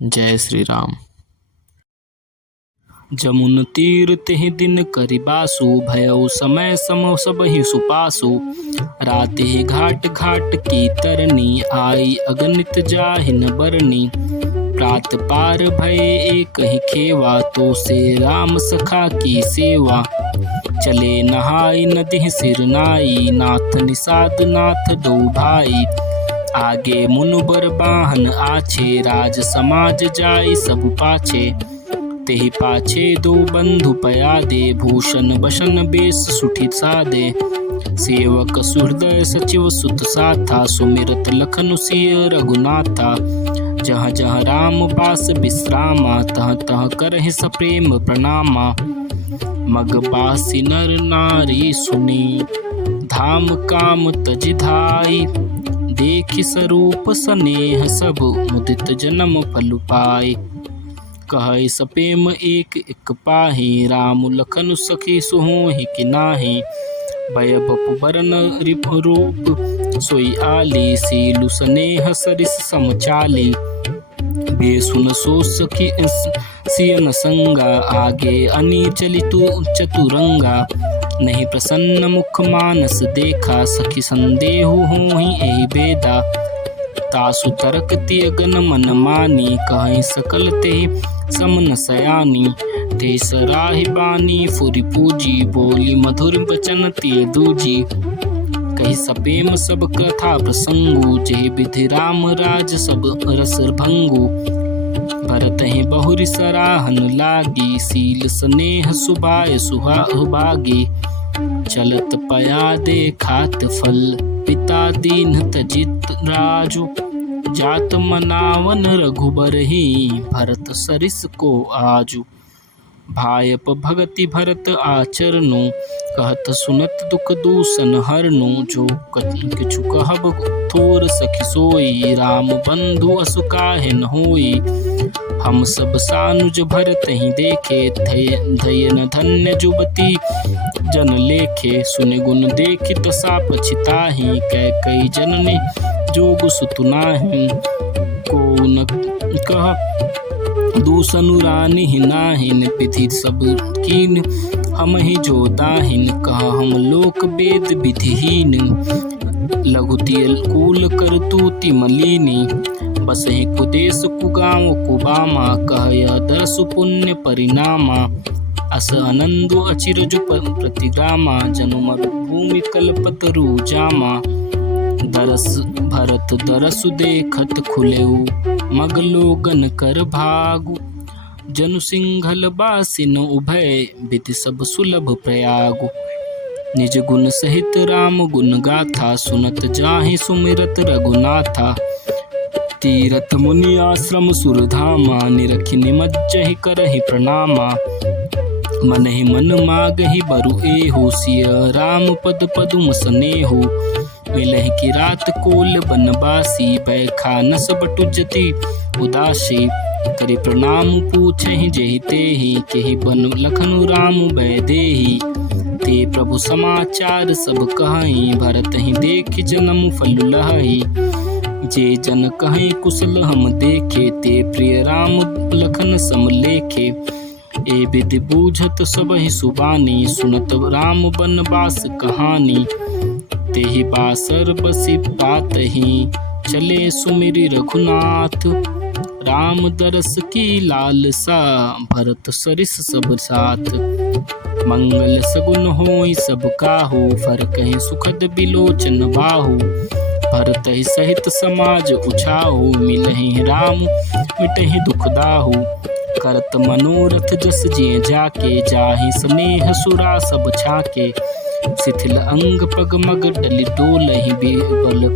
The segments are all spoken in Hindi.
जय श्री राम। जमुन तीर तिहि दिन करिबासु, भयउ समय सम सबहि सुपासु। राति घाट घाट की तरनी, आई अगणित जाहिन बरनी। प्रात पार भय एक ही खेवा, तो से राम सखा की सेवा। चले नहाई नदी सिर नाई, नाथ निषाद नाथ दो भाई। आगे मुनुबर बाहन आछे, राज समाज जाई सब पाछे। तेहि पाछे दो बंधु पयादे, भूषण बसन बेस सुठि सादे। सेवक सुहृदय सचिव सुत साथा, सुमिरत लखन सिय रघुनाथा। जहाँ जहाँ राम बास विश्रामा, तहाँ तहाँ करहि सप्रेम प्रणामा। मग बासी नर नारी सुनी, धाम काम तज धाई। देखि स्वरूप स्नेह सब, मुदित जन्म फल पाए। कहै सपेम एक एक पाहि, राम लखन सखी सुहोहि कि नाहि। भय बपु बरन रिप रूप सोई आली, सीलु स्नेह सरिस समचाली। बेसुन सो सखी सियन संगा, आगे अनी चलितु चतुरंगा। नहीं प्रसन्न मुख मानस देखा, सखी संदेहु होहि एहि बेदा। तासु तरक तिय गन मन मानी, कहै सकल तेहि समन सयानी। ते सराहि बानी फुरि पूजी, बोली मधुर बचन तिय दूजी। कही सपेम सब कथा प्रसंगु, जेहि विधि राम राज सब रस भंगु। भरत ही बहुरि सराहन लागी, सील स्नेह सुभाय सुभागी। चलत पयादे खात फल, पिता दीन तजित राजु। जात मनावन रघुबर ही, भरत सरिस को आजु। भायप भगति भरत आचरनु, कहत सुनत दुख दूषण हरनु। जो किछु कहब थोर सखी सोई, राम बंधु असु काहे न होई। हम सब सानुज भरत ही देखे, धयन धन्य जुबती जन लेखे। सुनि गुण देखि तसा पछिताहि, कैकेयी जननी जोग सुतु नाहि। को न कह दूसनु रानी नाहिन, विधि सब कीन हम ही जो दाहिन। कहा हम लोक वेद विधिहीन, लघुति कूल कर तूति मलिनी। बसहि कुदेश कुगांव कुबामा, कह दरसु पुण्य परिणामा। अस आनंदु अचिरजु प्रतिग्रामा, जनु मरुभूमि कल्पतरु जामा। दरस भरत दरसु देखत खुलेउ, मग लोगन कर भागु। जनु सिंघल बासिन उभय, विधि सब सुलभ प्रयागु। निज गुण सहित राम गुण गाथा, सुनत जाहि सुमिरत रघुनाथा। तीरथ मुनि आश्रम सुरधामा, निरखि निमज्जहि करहि प्रणामा। मनहि मन मागहि बरु एहु, सिय राम पद पदुम स्नेहु। मिलहि की रात कोल बनबासी, बैखा नस बटु जति उदासी। करि प्रणाम पूछहि जेहि तेहि, केहि बन लखनु राम बै देहि। ते प्रभु समाचार सब कहई, भरत ही देखि जन्म फल लहई। जे जन कहीं कुशल हम देखे, ते प्रिय राम लखन सम लेखे। ए विधि बूझत सबहि सुबानी, सुनत राम बनवास कहानी। तेहि बासर बसी पातहि, चले सुमिरि रघुनाथ। राम दरस की लालसा, भरत सरिस सब साथ। मंगल सगुन होई सब काहू, फरकहि सुखद बिलोचन बाहु। भरत ही सहित समाज उछाहु, मिलहि राम मिटहि दुख दाहु। करत मनोरथ जस जिय जाके, जाहि स्नेह सुरा सब छाके। शिथिल अंग पग मग डलि डोलहि, बेबल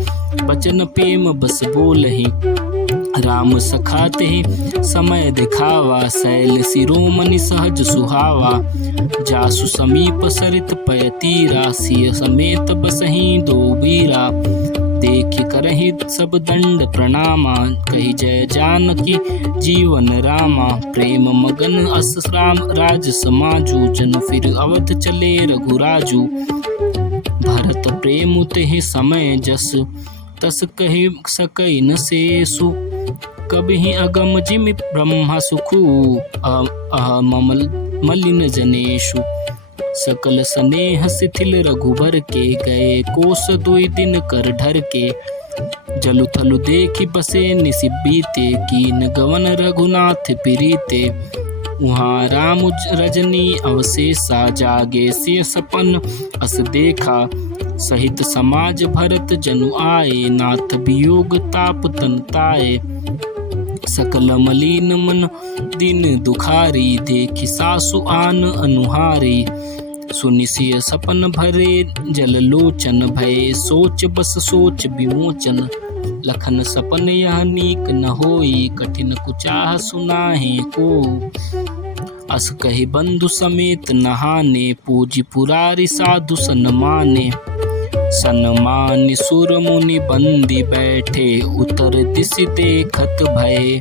बचन प्रेम बस बोलहि। राम सखा तेहि समय दिखावा, शैल शिरोमणि सहज सुहावा। जासु समीप सरित पय तीरा, सिय समेत बसहि दो बीरा। देखि करहि सब दंड प्रणामा, कहि जय जानकी जीवन रामा। प्रेम मगन अस राम राज समाजु, जनु फिर अवध चले रघुराजु। भरत प्रेम तेहि समय जस, तस कहि सकै न शेषु। कबहि अगम जिमि ब्रह्म सुखु मलिन जनेषु। सकल स्नेह शिथिल रघुबर के, गए कोस 2 दिन कर ढर के। जलु थलु देखि बसे निसिबीते, कीन गवन रघुनाथ प्रीते। उहाँ राम रजनी अवशेषा, जागे सिय सपन अस देखा। सहित समाज भरत जनु आए, नाथ वियोग ताप तन ताए। सकल मलिन मन दिन दुखारी, देखि सासु आन अनुहारी। सुनि सिय सपन भरे जल लोचन, भय सोच बस सोच विमोचन। लखन सपन यह नीक न होई, कठिन कुचाह सुनाहे को। अस कहि बंधु समेत नहाने, पूजी पुरारी साधु सन्माने। सन्मानि सुर मुनि बंदी बैठे, उतर दिशि देखत भय।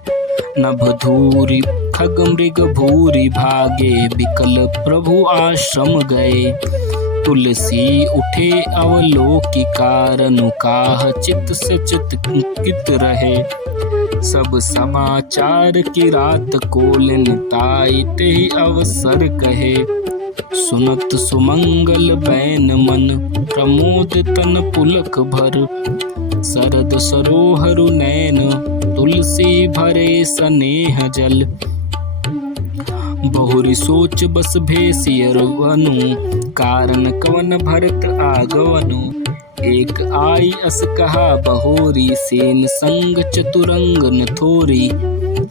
नभ धूरि खग मृग भूरि भागे, बिकल प्रभु आश्रम गए। तुलसी उठे अवलोकि कारनु, काह चित सचित कित रहे। सब समाचार की रात कोलिन, ताई तेहि अवसर कहे। सुनत सुमंगल बैन मन, प्रमोद तन पुलक भर। शरद सरोहरु नैन, तुलसी भरे स्नेह जल। बहुरी सोच बस भेसियर वनु, कारण कवन भरत आगवनु। एक आई अस कहा बहोरी, सेन संग चतुरंग न थोरी।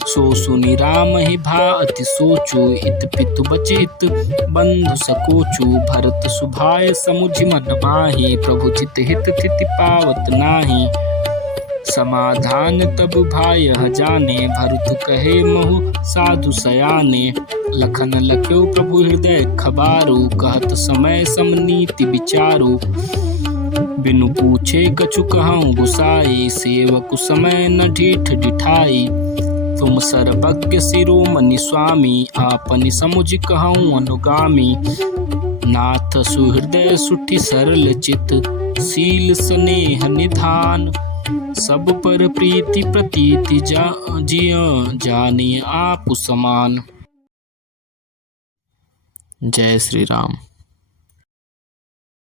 सो सुनि राम ही भा अति सोचु, इत पितु बचित बंधु सकोचु। भरत सुभाय समुझ मन माहि, प्रभु चित हित थिति पावत नाही। समाधान तब भाय जाने, भरत कहे महु साधु सयाने। लखन लख्यो प्रभु हृदय खबारू, कहत समय समनीति विचारू। बिनु पूछे कछु कहूँ गुसाई, सेवक समय न ढीठ डिठाई। तुम सर्वज्ञ शिरोमणि स्वामी, आपनि समुझ कहूँ अनुगामी। नाथ सुहृदय सुठि सरल चित, शील स्नेह निधान। सब पर प्रीति प्रतीति, जिय जानिए आप समान। जय श्री राम।